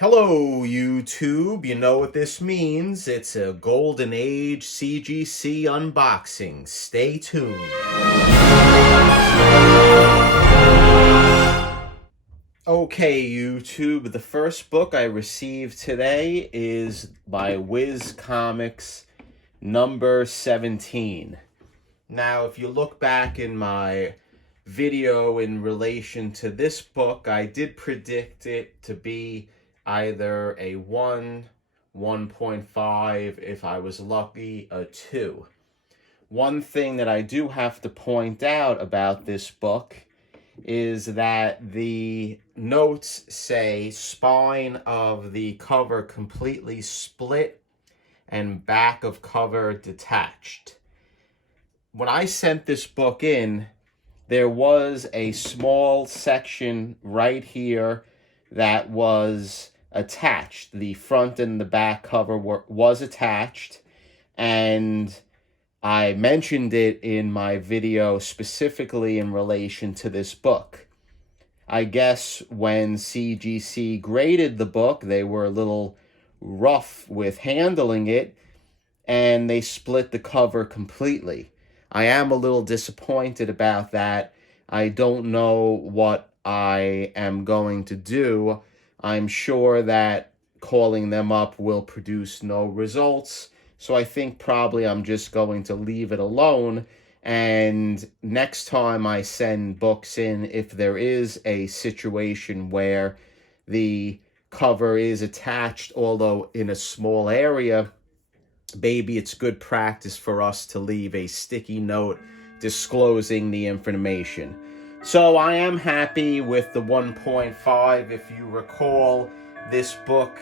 Hello, YouTube. You know what this means. It's a Golden Age CGC unboxing. Stay tuned. Okay, YouTube. The first book I received today is by Wiz Comics number 17. Now, if you look back in my video in relation to this book, I did predict it to be either a 1, 1.5, if I was lucky, a 2. One thing that I do have to point out about this book is that the notes say spine of the cover completely split and back of cover detached. When I sent this book in, there was a small section right here that was attached. The front and the back cover was attached, and I mentioned it in my video specifically in relation to this book. I guess when CGC graded the book, they were a little rough with handling it, and they split the cover completely. I am a little disappointed about that. I don't know what I am going to do. I'm sure that calling them up will produce no results. So I think probably I'm just going to leave it alone. And next time I send books in, if there is a situation where the cover is attached, although in a small area, maybe it's good practice for us to leave a sticky note disclosing the information. So I am happy with the 1.5. If you recall, this book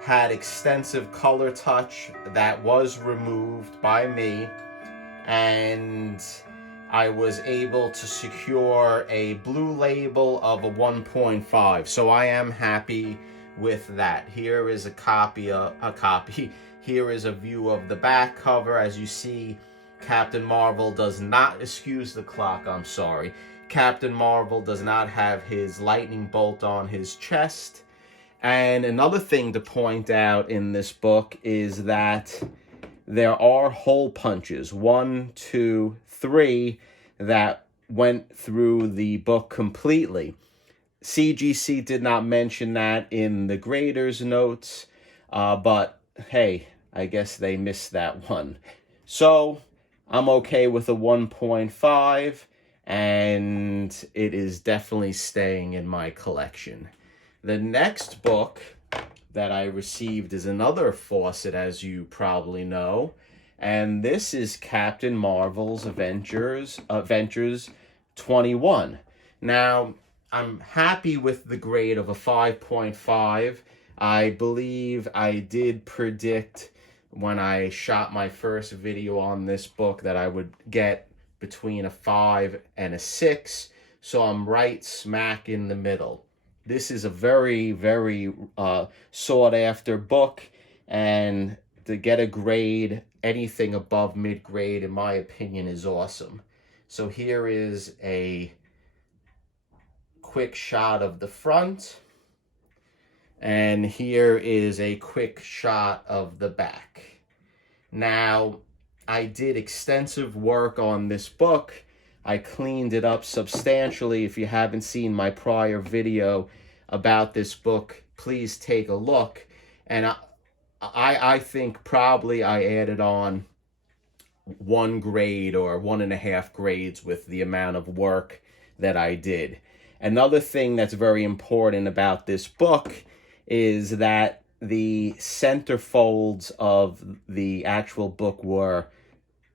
had extensive color touch that was removed by me, and I was able to secure a blue label of a 1.5. So I am happy with that. Here is a copy. Here is a view of the back cover. As you see, Captain Marvel does not, excuse the clock, I'm sorry. Captain Marvel does not have his lightning bolt on his chest. And another thing to point out in this book is that there are hole punches, 1, 2, 3, that went through the book completely. CGC did not mention that in the grader's notes, but hey, I guess they missed that one. So I'm okay with a 1.5, and it is definitely staying in my collection. The next book that I received is another faucet, as you probably know, and this is Captain Marvel's Adventures 21. Now, I'm happy with the grade of a 5.5. I believe I did predict when I shot my first video on this book that I would get between a 5 and a 6, so I'm right smack in the middle. This is a very, very sought-after book, and to get a grade, anything above mid-grade, in my opinion, is awesome. So here is a quick shot of the front, and here is a quick shot of the back. Now, I did extensive work on this book. I cleaned it up substantially. If you haven't seen my prior video about this book, please take a look. And I think probably I added on 1 grade or 1.5 grades with the amount of work that I did. Another thing that's very important about this book is that the center folds of the actual book were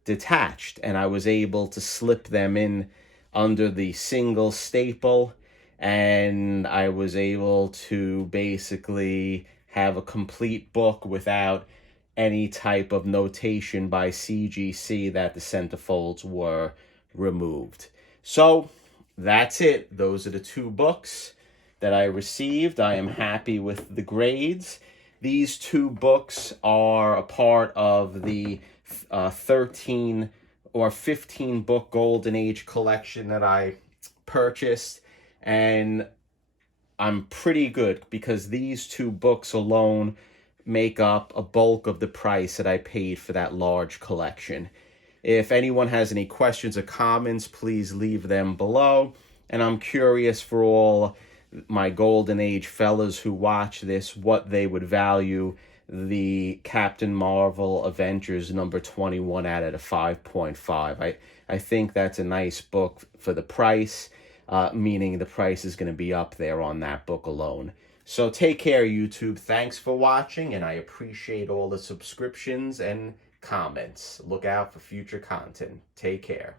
detached, and I was able to slip them in under the single staple, and I was able to basically have a complete book without any type of notation by CGC that the center folds were removed. So that's it. Those are the 2 books that I received. I am happy with the grades. These 2 books are a part of the 13 or 15 book Golden Age collection that I purchased, and I'm pretty good because these two books alone make up a bulk of the price that I paid for that large collection. If anyone has any questions or comments, please leave them below. And I'm curious for all my Golden Age fellas who watch this, what they would value the Captain Marvel Avengers number 21 at a 5.5. I think that's a nice book for the price, meaning the price is going to be up there on that book alone. So take care, YouTube. Thanks for watching, and I appreciate all the subscriptions and comments. Look out for future content. Take care.